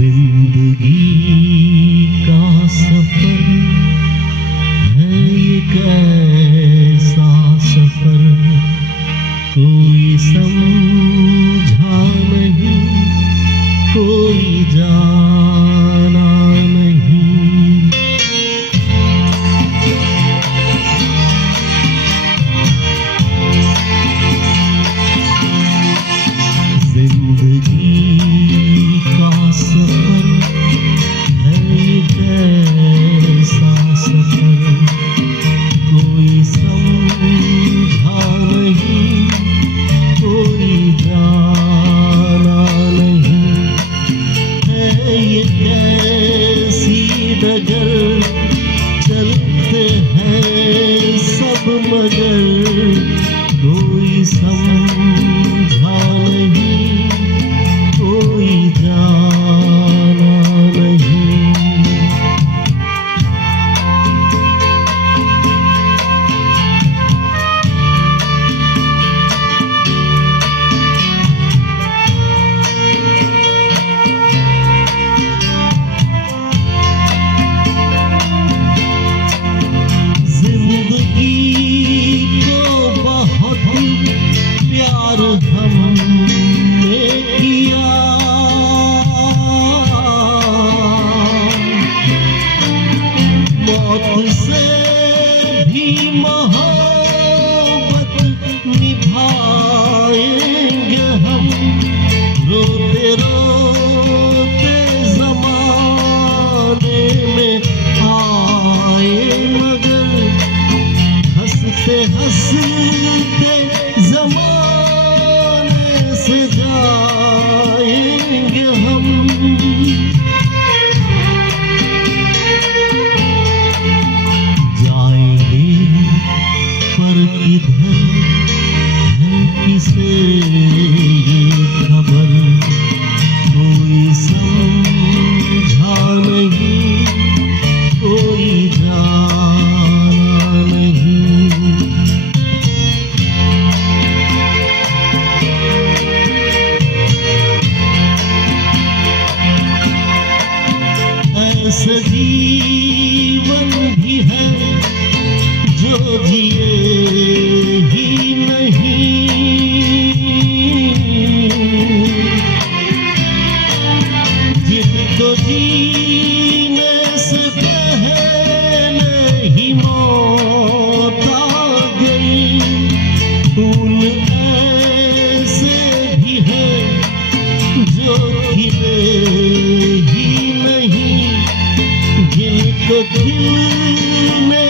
जिंदगी का सफर है ये कैसा सफर, कोई समझा नहीं, कोई जाना नहीं। जिंदगी का सफर है ये कैसा सफर, कोई समझा नहीं, कोई जाना नहीं। है ये कैसी डगर, चलते हैं सब मगर, कोई समझा नहीं, कोई जाना नहीं। जिंदगी को बहुत प्यार हमने किया, मौत से भी मोहब्बत निभाएंगे हम। रोते रोते ज़माने में आए मगर, हंसते हंसते ज़माने से जाएंगे हम। जाएंगे पर किधर है किसे ये खबर, कोई समझा नहीं, कोई जाना नहीं। ऐसा जीवन भी है जो जिए ही नहीं, जिनको जीने से पहले ही मौत आ गई। फूल ऐसे भी है जो खिले ही नहीं, जिनको खिलने